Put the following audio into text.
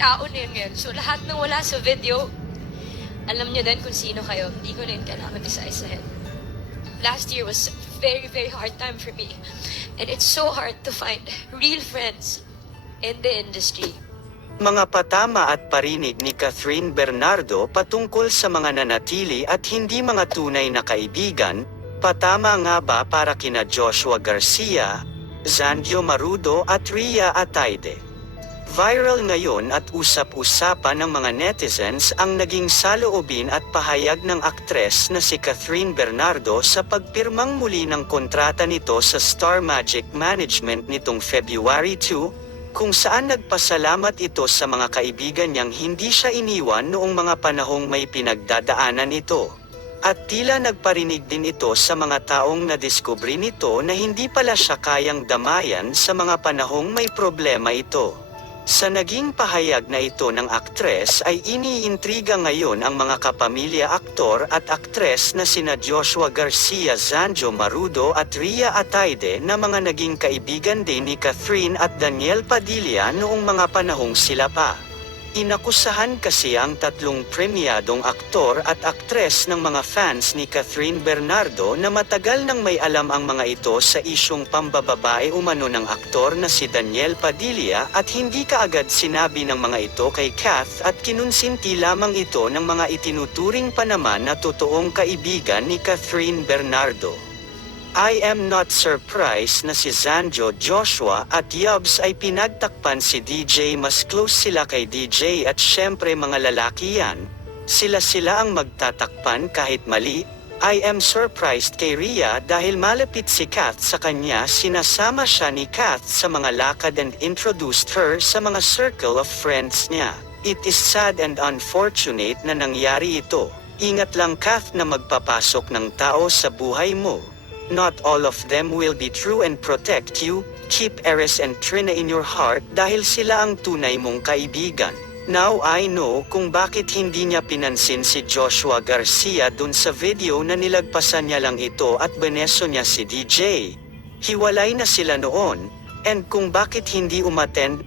tao na yun ngayon. So lahat ng wala sa video, alam niyo din kung sino kayo. Hindi ko na yun kailangan isa-isahin. Last year was very, very hard time for me. And it's so hard to find real friends in the industry. Mga patama at parinig ni Catherine Bernardo patungkol sa mga nanatili at hindi mga tunay na kaibigan, patama nga ba para kina Joshua Garcia, Zanjo Marudo at Rhea Atayde? Viral ngayon at usap-usapan ng mga netizens ang naging saloobin at pahayag ng aktres na si Catherine Bernardo sa pagpirmang muli ng kontrata nito sa Star Magic Management nitong February 2, kung saan nagpasalamat ito sa mga kaibigan niyang hindi siya iniwan noong mga panahong may pinagdadaanan ito. At tila nagparinig din ito sa mga taong nadiskubre nito na hindi pala siya kayang damayan sa mga panahong may problema ito. Sa naging pahayag na ito ng aktres ay iniintriga ngayon ang mga kapamilya aktor at aktres na sina Joshua Garcia, Zanjo Marudo at Rhea Atayde na mga naging kaibigan din ni Catherine at Daniel Padilla noong mga panahong sila pa. Inakusahan kasi ang tatlong premiadong aktor at aktres ng mga fans ni Catherine Bernardo na matagal nang may alam ang mga ito sa isyong pambababae umano ng aktor na si Daniel Padilla at hindi kaagad sinabi ng mga ito kay Kath at kinunsinti lamang ito ng mga itinuturing pa naman na totoong kaibigan ni Catherine Bernardo. I am not surprised na si Zanjo, Joshua at Yubs ay pinagtakpan si DJ. Mas close sila kay DJ at syempre mga lalaki yan. Sila ang magtatakpan kahit mali. I am surprised kay Rhea dahil malapit si Kath sa kanya, sinasama siya ni Kath sa mga lakad and introduced her sa mga circle of friends niya. It is sad and unfortunate na nangyari ito. Ingat lang Kath na magpapasok ng tao sa buhay mo. Not all of them will be true and protect you. Keep Eris and Trina in your heart dahil sila ang tunay mong kaibigan. Now I know kung bakit hindi niya pinansin si Joshua Garcia dun sa video na nilagpasan niya lang ito at beneso niya si DJ. Hiwalay na sila noon, and kung bakit hindi umattend